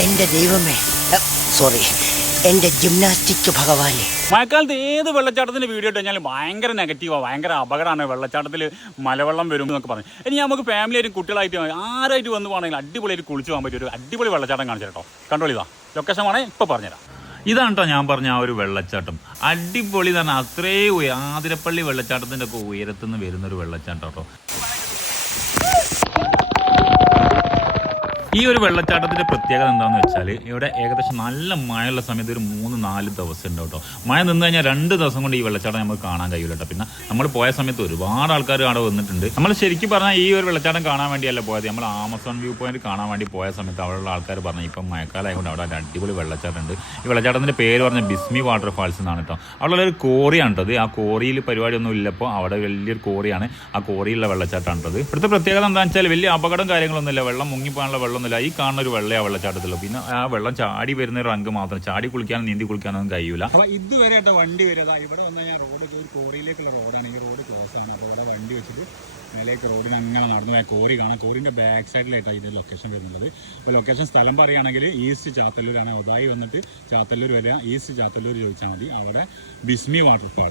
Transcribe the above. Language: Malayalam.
എൻ്റെ ദൈവമേ, സോറി, എൻ്റെ ജിംനാസ്റ്റിക് ഭഗവാനെ. മഴക്കാലത്ത് ഏത് വെള്ളച്ചാട്ടത്തിൻ്റെ വീഡിയോ ഇട്ട് കഴിഞ്ഞാൽ ഭയങ്കര നെഗറ്റീവാണ്, ഭയങ്കര അപകടമാണ്. വെള്ളച്ചാട്ടത്തിൽ മലവെള്ളം വരും എന്നൊക്കെ പറഞ്ഞു. ഇനി നമുക്ക് ഫാമിലിയായിട്ടും കുട്ടികളായിട്ട് ആരായിട്ട് വന്ന് പോകണമെങ്കിൽ അടിപൊളിയായിട്ട് കുളിച്ച് പോകാൻ പറ്റിയ ഒരു അടിപൊളി വെള്ളച്ചാട്ടം കാണിച്ചു കേട്ടോ. കണ്ടോളിതാ ലൊക്കേഷൻ വേണേൽ ഇപ്പോൾ പറഞ്ഞുതരാം. ഇതാണ് കേട്ടോ ഞാൻ പറഞ്ഞ ആ ഒരു വെള്ളച്ചാട്ടം. അടിപൊളി തന്നെ, അത്രയും ആതിരപ്പള്ളി വെള്ളച്ചാട്ടത്തിൻ്റെ ഒക്കെ ഉയരത്തുനിന്ന് വരുന്നൊരു വെള്ളച്ചാട്ടം കേട്ടോ. ഈ ഒരു വെള്ളച്ചാട്ടത്തിൻ്റെ പ്രത്യേകത എന്താണെന്ന് വെച്ചാൽ ഇവിടെ ഏകദേശം നല്ല മഴയുള്ള സമയത്ത് ഒരു 3-4 ദിവസം ഉണ്ട് കേട്ടോ. മഴ നിന്ന് കഴിഞ്ഞാൽ 2 ദിവസം കൊണ്ട് ഈ വെള്ളച്ചാട്ടം നമുക്ക് കാണാൻ കഴിയില്ല കേട്ടോ. പിന്നെ നമ്മൾ പോയ സമയത്ത് ഒരുപാട് ആൾക്കാർ അവിടെ വന്നിട്ടുണ്ട്. നമ്മൾ ശരിക്കും പറഞ്ഞാൽ ഈ ഒരു വെള്ളച്ചാട്ടം കാണാൻ വേണ്ടിയല്ല പോയത്. നമ്മൾ ആമസോൺ വ്യൂ പോയിന്റ് കാണാൻ വേണ്ടി പോയ സമയത്ത് അവിടെയുള്ള ആൾക്കാർ പറഞ്ഞു ഇപ്പം മഴക്കാലമായതുകൊണ്ട് അവിടെ ഒരു അടിപൊളി വെള്ളച്ചാട്ടം ഉണ്ട്. ഈ വെള്ളച്ചാട്ടത്തിൻ്റെ പേര് പറഞ്ഞ ബിസ്മി വാട്ടർ ഫാൾസ് എന്നാണ് കേട്ടോ. അവിടെ ഒരു കോറിയാണ് കേട്ടത്. ആ കോറിയിൽ പരിപാടിയൊന്നും ഇല്ലപ്പോൾ അവിടെ വലിയൊരു കോറിയാണ്. ആ കോറിയിലുള്ള വെള്ളച്ചാട്ടമാണ് കേട്ടത്. ഇവിടുത്തെ പ്രത്യേകത എന്താണെന്ന് വെച്ചാൽ വലിയ അപകടം കാര്യങ്ങളൊന്നുമില്ല. വെള്ളം മുങ്ങിപ്പോകാനുള്ള വെള്ളം ഈ കാണുന്ന ഒരു വെള്ളയാ വെള്ളച്ചാട്ടത്തിലോ. പിന്നെ ആ വെള്ളം ചാടി വരുന്ന ഒരു റങ്ക് മാത്രം, ചാടി കുളിക്കാനും നീന്തി കുളിക്കാനൊന്നും കഴിയൂല. അപ്പൊ ഇതുവരെ വണ്ടി വരുന്നത് ഇവിടെ വന്നാൽ ഞാൻ റോഡ് ഒരു കോറിയിലേക്കുള്ള റോഡാണ്. ഈ റോഡ് ക്ലോസ് ആണ്. അപ്പോൾ ഇവിടെ വണ്ടി വെച്ചിട്ട് മേലേക്ക് റോഡിന് അങ്ങനെ നടന്നു പോയാൽ കോറി കാണാം. കോറിന്റെ ബാക്ക് സൈഡിലായിട്ടാണ് ഇതിന്റെ ലൊക്കേഷൻ വരുന്നത്. അപ്പോൾ ലൊക്കേഷൻ സ്ഥലം പറയുകയാണെങ്കിൽ ഈസ്റ്റ് ചാത്തല്ലൂരാണ്. ഒതായി വന്നിട്ട് ചാത്തല്ലൂർ വരിക, ഈസ്റ്റ് ചാത്തല്ലൂർ ചോദിച്ചാൽ മതി. അവിടെ ബിസ്മി വാട്ടർഫാൾ